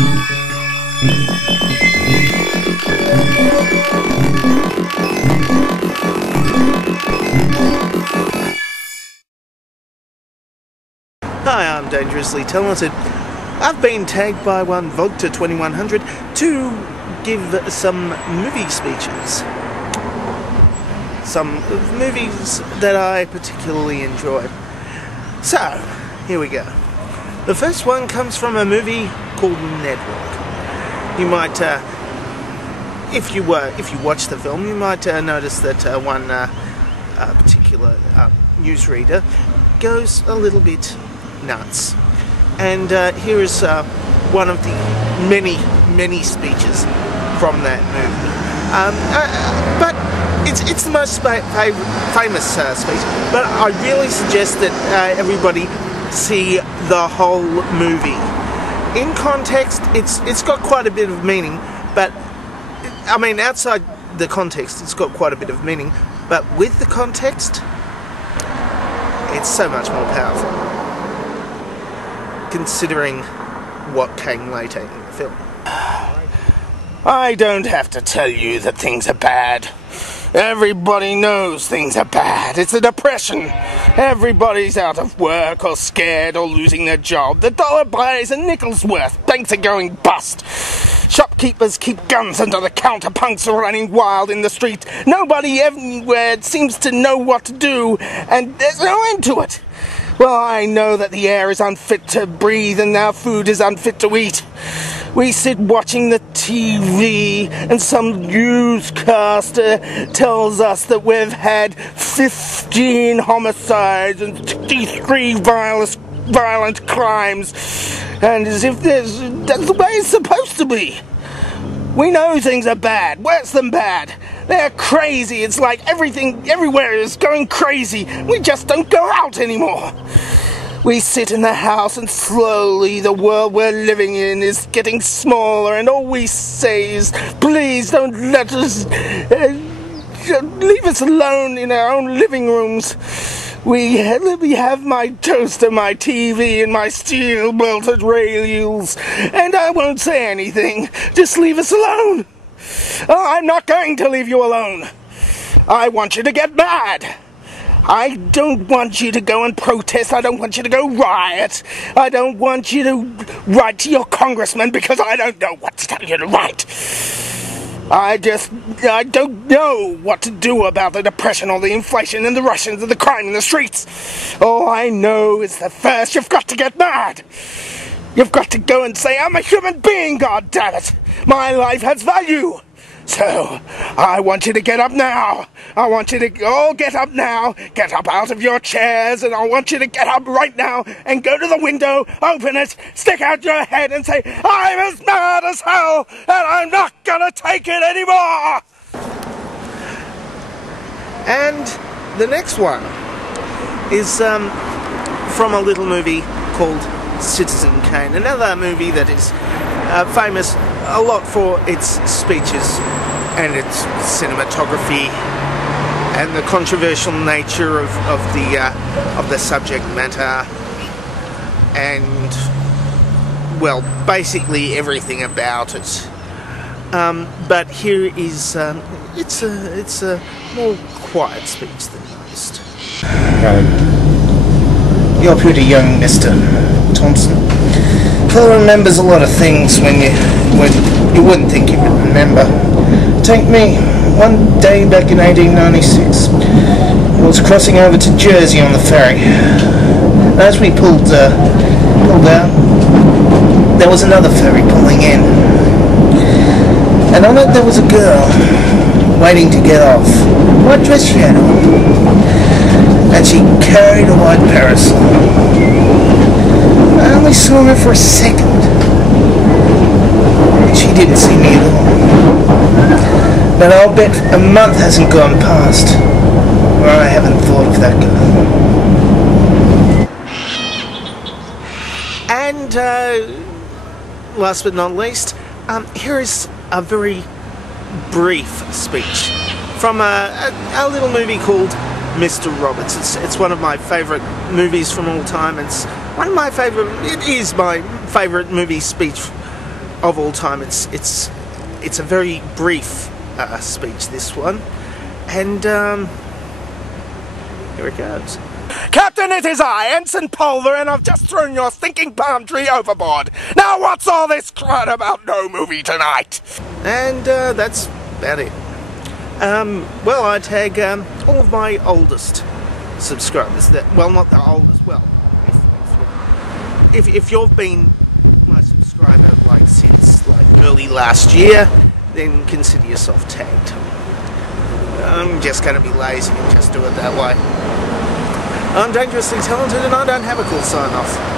Hi, I'm Dangerously Talented. I've been tagged by one Vodka 2100 to give some movie speeches. Some movies that I particularly enjoy. So, here we go. The first one comes from a movie called Network. You might, if you watch the film, you might notice that one particular newsreader goes a little bit nuts. And here is one of the many speeches from that movie. But it's the most famous speech. But I really suggest that everybody see the whole movie. In context, it's got quite a bit of meaning. But I mean, outside the context, it's got quite a bit of meaning. But with the context, it's so much more powerful, considering what came later in the film. I don't have to tell you that things are bad. Everybody knows things are bad. It's a depression. Everybody's out of work or scared or losing their job. The dollar buys a nickel's worth. Banks are going bust. Shopkeepers keep guns under the counter. Punks are running wild in the street. Nobody everywhere seems to know what to do, and there's no end to it. Well, I know that the air is unfit to breathe and our food is unfit to eat. We sit watching the TV and some newscaster tells us that we've had 15 homicides and 63 violent crimes, and as if that's the way it's supposed to be. We know things are bad, worse than bad. They're crazy. It's like everything everywhere is going crazy. We just don't go out anymore. We sit in the house and slowly the world we're living in is getting smaller, and all we say is, please don't let us, leave us alone in our own living rooms. We have my toaster, my TV, and my steel belted rails, and I won't say anything. Just leave us alone. Oh, I'm not going to leave you alone. I want you to get mad. I don't want you to go and protest. I don't want you to go riot. I don't want you to write to your congressman because I don't know what to tell you to write. I don't know what to do about the depression or the inflation and the Russians and the crime in the streets. All I know is that first you've got to get mad. You've got to go and say, I'm a human being, God damn it. My life has value. So, I want you to get up now. I want you to all get up now. Get up out of your chairs, and I want you to get up right now and go to the window, open it, stick out your head and say, I'm as mad as hell, and I'm not gonna take it anymore. And the next one is from a little movie called Citizen Kane. Another movie that is famous a lot for its speeches and its cinematography and the controversial nature of the subject matter, and well, basically everything about it. But here is it's a more quiet speech than most. You're pretty young, Mr. Thompson. Phil remembers a lot of things when you wouldn't think you would remember. Take me. One day back in 1896, I was crossing over to Jersey on the ferry. As we pulled out, there was another ferry pulling in. And on it there was a girl waiting to get off. What dress she had on? And she carried a white parasol. I only saw her for a second. She didn't see me at all. But I'll bet a month hasn't gone past where I haven't thought of that girl. And last but not least, here is a very brief speech from a little movie called Mr. Roberts. It's one of my favourite movies from all time. It is my favourite movie speech of all time. It's a very brief speech, this one, and here it goes. Captain, it is I, Ensign Pulver, and I've just thrown your stinking palm tree overboard. Now what's all this crud about no movie tonight? And that's about it. Well, I tag all of my oldest subscribers. Well, not the oldest. Well, if you've been my subscriber like since like early last year, then consider yourself tagged. I'm just going to be lazy and just do it that way. I'm dangerously talented and I don't have a cool sign-off.